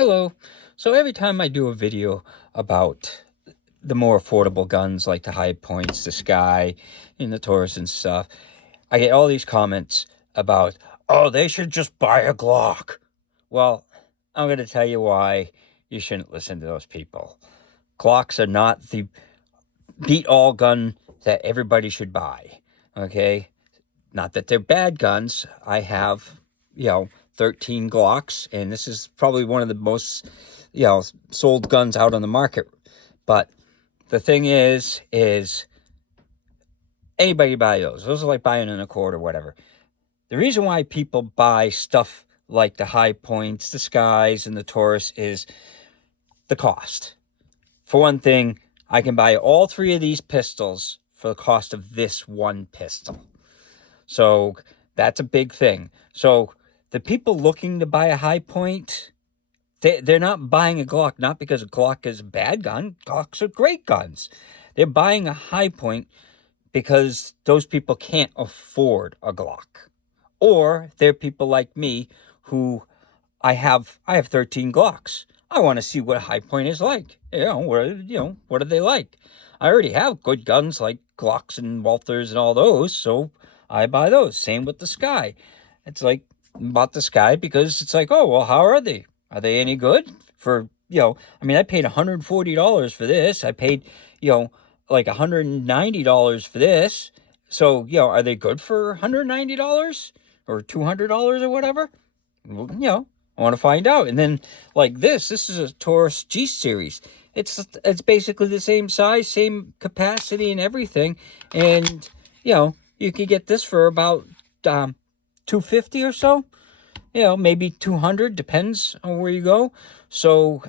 Hello. So every time I do a video about the more affordable guns like the High Points, the Sky, and the Taurus and stuff, I get all these comments about, oh, they should just buy a Glock. Well, I'm going to tell you why you shouldn't listen to those people. Glocks are not the beat-all gun that everybody should buy, okay? Not that they're bad guns. I have, 13 Glocks, and this is probably one of the most, sold guns out on the market. But the thing is anybody buy those. Those are like buying an Accord or whatever. The reason why people buy stuff like the High Points, the Skies, and the Taurus is the cost. For one thing, I can buy all three of these pistols for the cost of this one pistol. So that's a big thing. So the people looking to buy a High Point, they're not buying a Glock, not because a Glock is a bad gun. Glocks are great guns. They're buying a High Point because those people can't afford a Glock. Or they're people like me who I have 13 Glocks. I want to see what a High Point is like. What are they like? I already have good guns like Glocks and Walthers and all those, so I buy those. Same with the Sky. It's like, bought the Sky because it's like, oh, well, how are they? Are they any good? I paid $140 for this. I paid, like $190 for this. So, are they good for $190 or $200 or whatever? Well, I want to find out. And then like this is a Taurus G series. It's basically the same size, same capacity and everything. And, you could get this for about $250 or so. Maybe $200, depends on where you go. So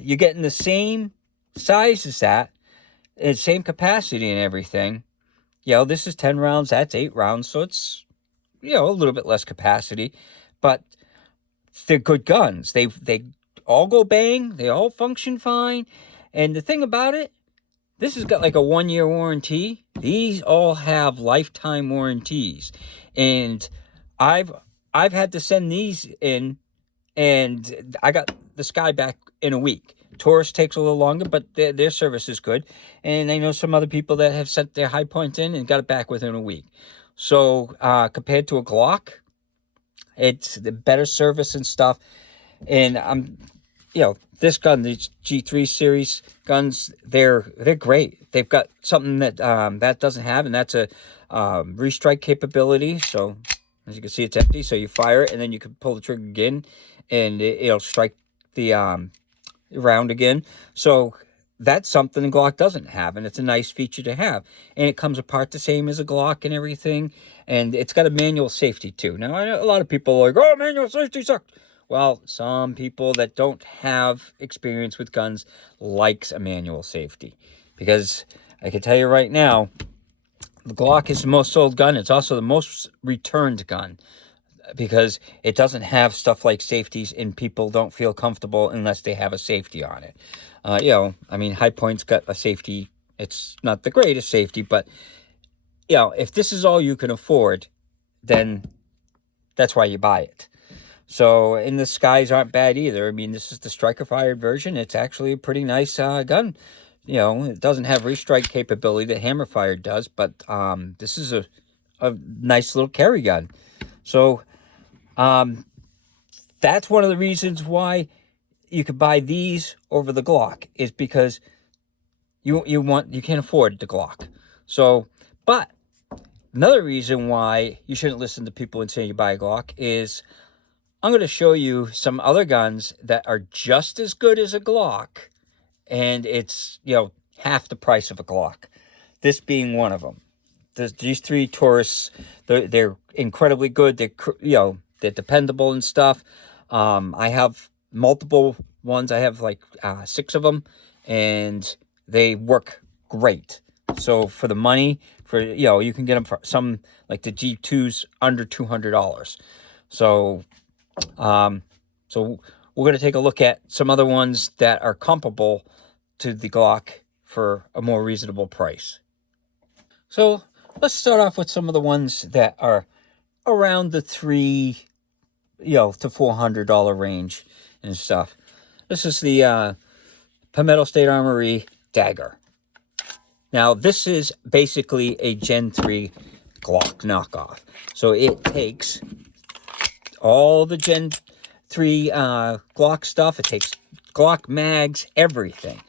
you're getting the same size as that, and same capacity and everything. This is 10 rounds, that's 8 rounds, so it's, a little bit less capacity. But they're good guns. They all go bang. They all function fine. And the thing about it, this has got like a 1-year warranty. These all have lifetime warranties. And I've had to send these in, and I got the Sky back in a week. Taurus takes a little longer, but their service is good. And I know some other people that have sent their High Points in and got it back within a week. So compared to a Glock, it's the better service and stuff. And this gun, these G3 series guns, they're great. They've got something that that doesn't have, and that's a restrike capability. So as you can see, it's empty. So you fire it, and then you can pull the trigger again, and it'll strike the round again. So that's something the Glock doesn't have, and it's a nice feature to have. And it comes apart the same as a Glock and everything, and it's got a manual safety too. Now, I know a lot of people are like, oh, manual safety sucks. Well, some people that don't have experience with guns likes a manual safety, because I can tell you right now, the Glock is the most sold gun. It's also the most returned gun, because it doesn't have stuff like safeties, and people don't feel comfortable unless they have a safety on it. High Point's got a safety. It's not the greatest safety, but, if this is all you can afford, then that's why you buy it. So, and the Skies aren't bad either. This is the striker-fired version. It's actually a pretty nice gun. It doesn't have restrike capability that hammer-fired does, but this is a nice little carry gun. So, that's one of the reasons why you could buy these over the Glock, is because you can't afford the Glock. So, but another reason why you shouldn't listen to people and say you buy a Glock is I'm going to show you some other guns that are just as good as a Glock, and it's, half the price of a Glock. This being one of them. These three Taurus, they're incredibly good. They're dependable and stuff. I have multiple ones. I have like 6 of them, and they work great. So for the money, you can get them for some, like the G2s, under $200. So we're going to take a look at some other ones that are comparable to the Glock for a more reasonable price. So let's start off with some of the ones that are around the $300 to $400 range and stuff. This is the Palmetto State Armory Dagger. Now, this is basically a Gen 3 Glock knockoff. So it takes all the Gen 3 Glock stuff. It takes Glock mags, everything.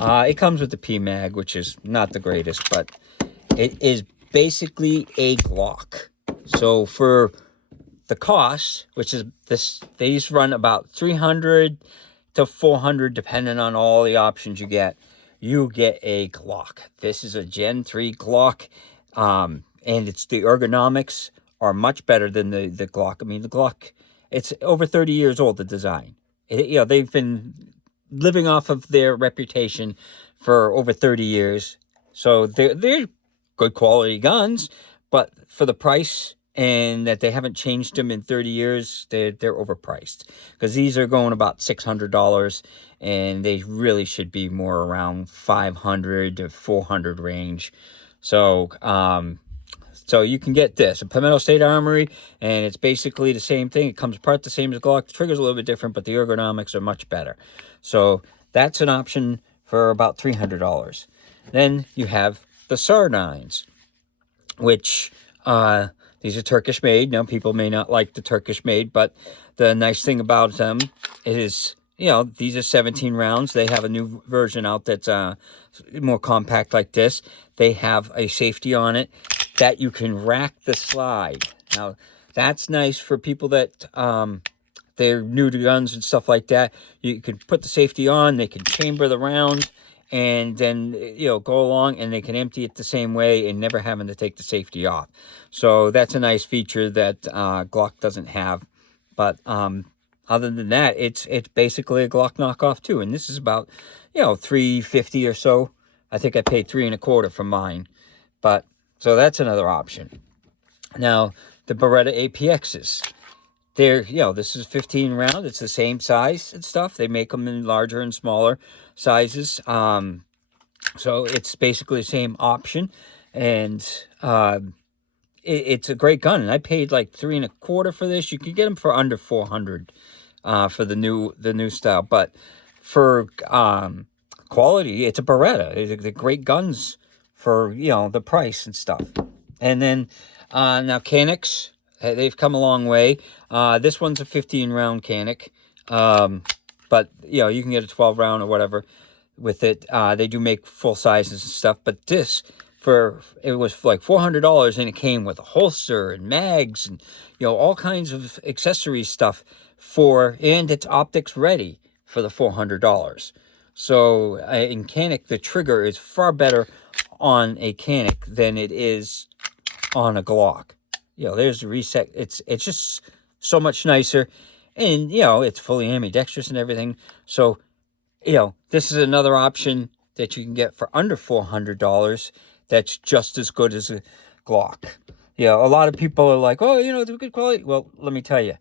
It comes with the P-Mag, which is not the greatest, but it is basically a Glock. So for the cost, which is this, these run about 300 to 400 depending on all the options you get a Glock. This is a Gen 3 Glock, and it's the ergonomics are much better than the Glock. I mean, the Glock, it's over 30 years old, the design. They've been living off of their reputation for over 30 years. So they're good quality guns, but for the price and that they haven't changed them in 30 years, they're overpriced. Because these are going about $600, and they really should be more around 500 to 400 range. So, so you can get this, a Palmetto State Armory, and it's basically the same thing. It comes apart the same as Glock. The trigger's a little bit different, but the ergonomics are much better. So that's an option for about $300. Then you have the SAR-9s, which these are Turkish made. Now, people may not like the Turkish made, but the nice thing about them is, these are 17 rounds. They have a new version out that's more compact like this. They have a safety on it that you can rack the slide. Now, that's nice for people that they're new to guns and stuff like that. You can put the safety on, they can chamber the round, and then, go along, and they can empty it the same way and never having to take the safety off. So that's a nice feature that Glock doesn't have. But other than that, it's basically a Glock knockoff too. And this is about, $350 or so. I think I paid $325 for mine. But so that's another option. Now, the Beretta APXs. They're, this is 15 round. It's the same size and stuff. They make them in larger and smaller sizes. So it's basically the same option. And it's a great gun. And I paid like $325 for this. You can get them for under 400 for the new style. But for quality, it's a Beretta. They're great guns for, the price and stuff. And then now Canics. They've come a long way. This one's a 15-round Canic. But, you can get a 12-round or whatever with it. They do make full sizes and stuff. But this, it was like $400, and it came with a holster and mags and, all kinds of accessory stuff and it's optics ready for the $400. So in Canic, the trigger is far better on a Canic than it is on a Glock. There's the reset. It's just so much nicer. And, it's fully ambidextrous and everything. So, this is another option that you can get for under $400 that's just as good as a Glock. A lot of people are like, oh, they're good quality. Well, let me tell you,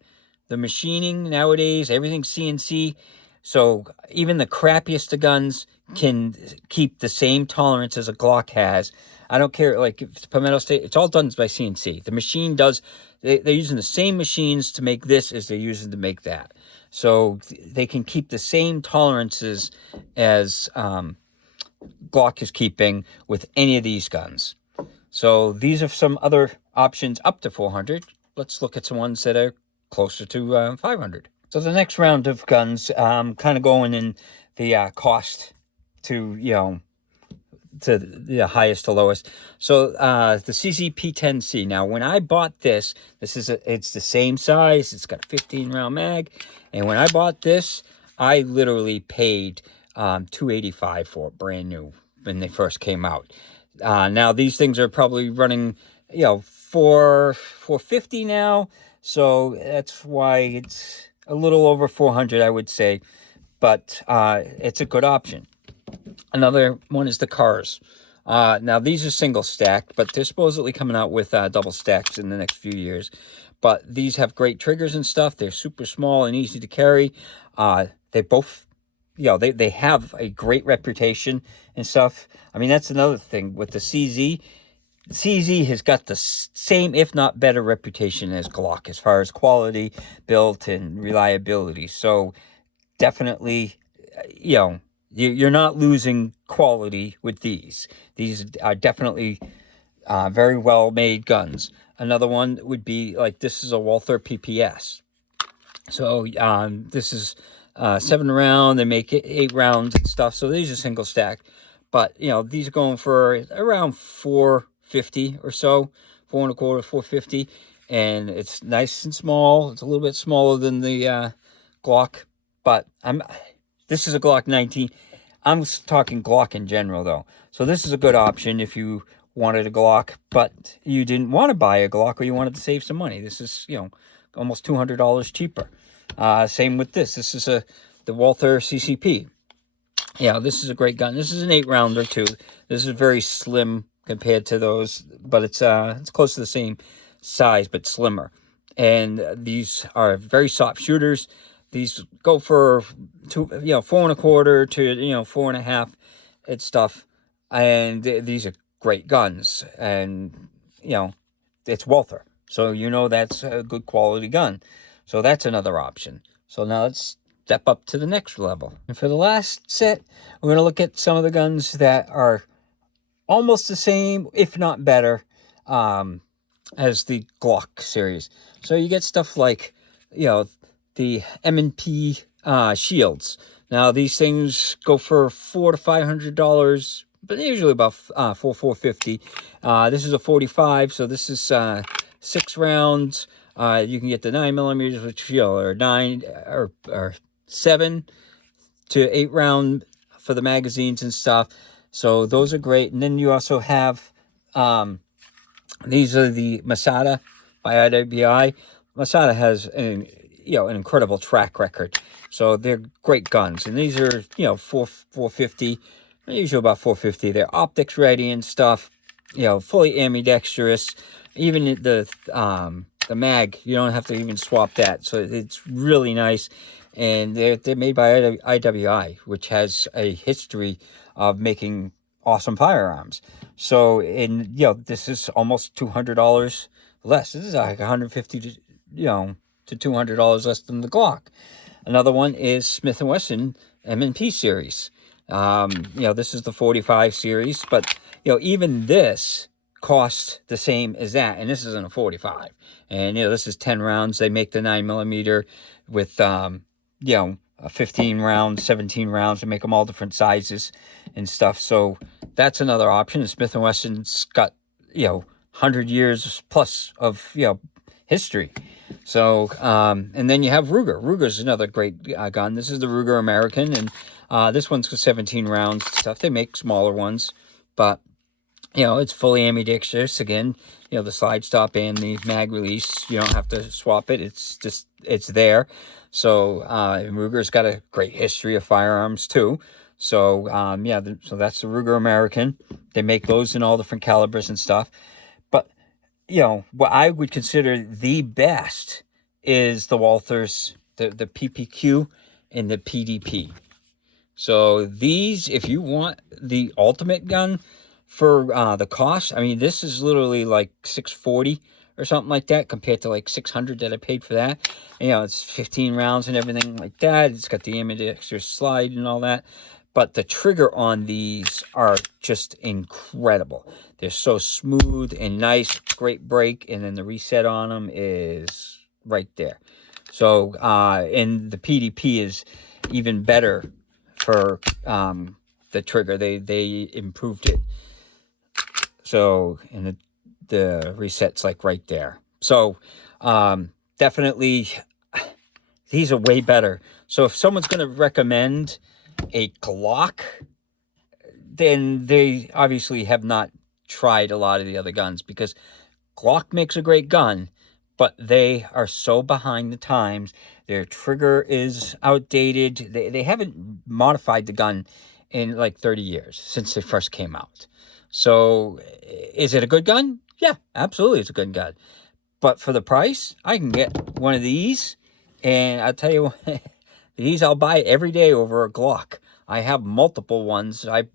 the machining nowadays, everything's CNC. So even the crappiest of guns can keep the same tolerance as a Glock has. I don't care, like, if it's Palmetto State, it's all done by CNC. The machine does, they're using the same machines to make this as they're using to make that. So they can keep the same tolerances as Glock is keeping with any of these guns. So these are some other options up to 400. Let's look at some ones that are closer to 500. So the next round of guns, kind of going in the cost to, to the highest to lowest. So the CZP-10C. Now, when I bought this, it's the same size. It's got a 15-round mag. And when I bought this, I literally paid $285 for it, brand new, when they first came out. Now, these things are probably running, $450 now. So that's why it's a little over 400, I would say. But it's a good option. Another one is the cars. Now, these are single stacked, but they're supposedly coming out with double stacks in the next few years. But these have great triggers and stuff. They're super small and easy to carry. They both, they have a great reputation and stuff. I mean, that's another thing with the CZ. CZ has got the same, if not better, reputation as Glock as far as quality, built, and reliability. So definitely you're not losing quality with these. These are definitely very well made guns. Another one would be like, this is a Walther PPS. So this is 7 round. They make it 8 rounds and stuff. So these are single stack, but these are going for around 450 or so, 4.25, 450, and it's nice and small. It's a little bit smaller than the Glock, but this is a Glock 19. I'm talking Glock in general though. So this is a good option if you wanted a Glock, but you didn't want to buy a Glock, or you wanted to save some money. This is almost $200 cheaper. Same with this. This is the Walther CCP. This is a great gun. This is an 8-rounder too. This is very slim compared to those, but it's close to the same size but slimmer. And these are very soft shooters. These go for 4.25 to 4.5 and stuff. And these are great guns, and it's Walther, so that's a good quality gun. So that's another option. So now let's step up to the next level. And for the last set, we're going to look at some of the guns that are almost the same, if not better, as the Glock series. So you get stuff like, the M&P shields. Now these things go for $400 to $500, but usually about $450. This is a 45, so this is 6 rounds. You can get the 9mm, which or 9 or 7 to 8 round for the magazines and stuff. So those are great. And then you also have these are the Masada by IWI. Masada has an incredible track record. So they're great guns, and these are 450. Usually about 450. They're optics ready and stuff. Fully ambidextrous. Even the mag, you don't have to even swap that. So it's really nice. And they're made by IWI, which has a history of making awesome firearms. So this is almost $200 less. This is like $150 to $200 less than the Glock. Another one is Smith & Wesson M&P series. This is the 45 series, but even this costs the same as that, and this isn't a 45. And this is 10 rounds. They make the 9mm with a 15 rounds, 17 rounds. They make them all different sizes and stuff. So that's another option. And Smith & Wesson's got 100 years plus of history. So and then you have Ruger. Ruger's another great gun. This is the Ruger American, and this one's for 17 rounds and stuff. They make smaller ones, but it's fully ambidextrous. Again, the slide stop and the mag release, you don't have to swap it. It's there. So Ruger's got a great history of firearms too. So so that's the Ruger American. They make those in all different calibers and stuff. But what I would consider the best is the Walthers, the PPQ and the PDP. So these, if you want the ultimate gun for the cost, I mean, this is literally like $640 or something like that, compared to like $600 that I paid for that. And, it's 15 rounds and everything like that. It's got the ambidextrous slide and all that. But the trigger on these are just incredible. They're so smooth and nice, great break, and then the reset on them is right there. So, and the PDP is even better for the trigger. They improved it. So, and the reset's like right there. So, definitely, these are way better. So if someone's going to recommend a Glock, then they obviously have not tried a lot of the other guns, because Glock makes a great gun, but they are so behind the times. Their trigger is outdated. They haven't modified the gun in like 30 years since they first came out. So is it a good gun? Yeah, absolutely, it's a good gun. But for the price, I can get one of these, and I'll tell you what, these I'll buy every day over a Glock. I have multiple ones. I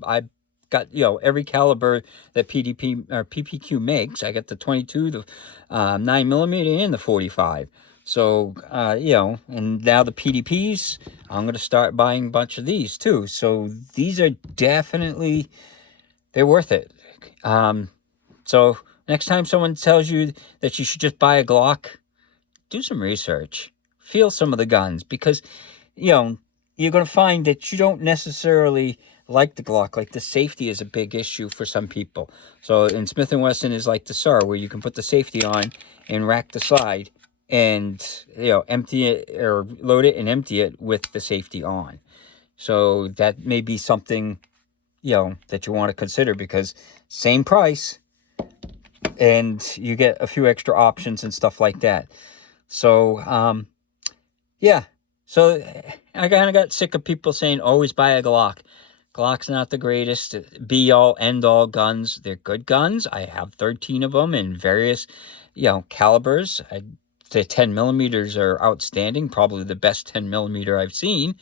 got every caliber that PDP or PPQ makes. I got the 22, the 9mm, and the 45. So, you know, and now the PDPs, I'm going to start buying a bunch of these too. So these are definitely, they're worth it. So next time someone tells you that you should just buy a Glock, do some research. Feel some of the guns, because, you know, you're going to find that you don't necessarily like the Glock. Like, the safety is a big issue for some people. So in Smith & Wesson is like the SAR, where you can put the safety on and rack the slide and, you know, empty it or load it and empty it with the safety on. So that may be something, you know, that you want to consider, because same price and you get a few extra options and stuff like that. So, yeah. So I kind of got sick of people saying, always buy a Glock. Glock's not the greatest be-all, end-all guns. They're good guns. I have 13 of them in various, you know, calibers. The 10 millimeters are outstanding, probably the best 10 millimeter I've seen.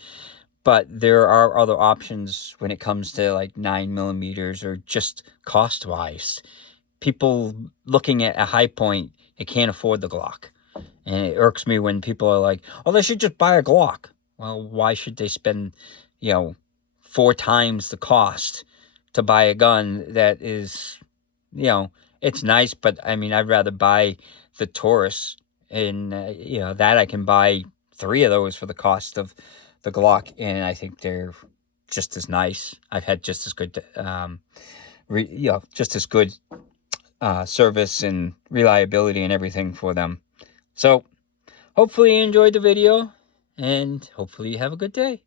But there are other options when it comes to like 9 millimeters or just cost-wise. People looking at a high point, they can't afford the Glock. And it irks me when people are like, oh, they should just buy a Glock. Well, why should they spend, you know, 4 times the cost to buy a gun that is, you know, it's nice, but I mean, I'd rather buy the Taurus, and, you know, that I can buy 3 of those for the cost of the Glock, and I think they're just as nice. I've had just as good, you know, just as good service and reliability and everything for them. So hopefully you enjoyed the video, and hopefully you have a good day.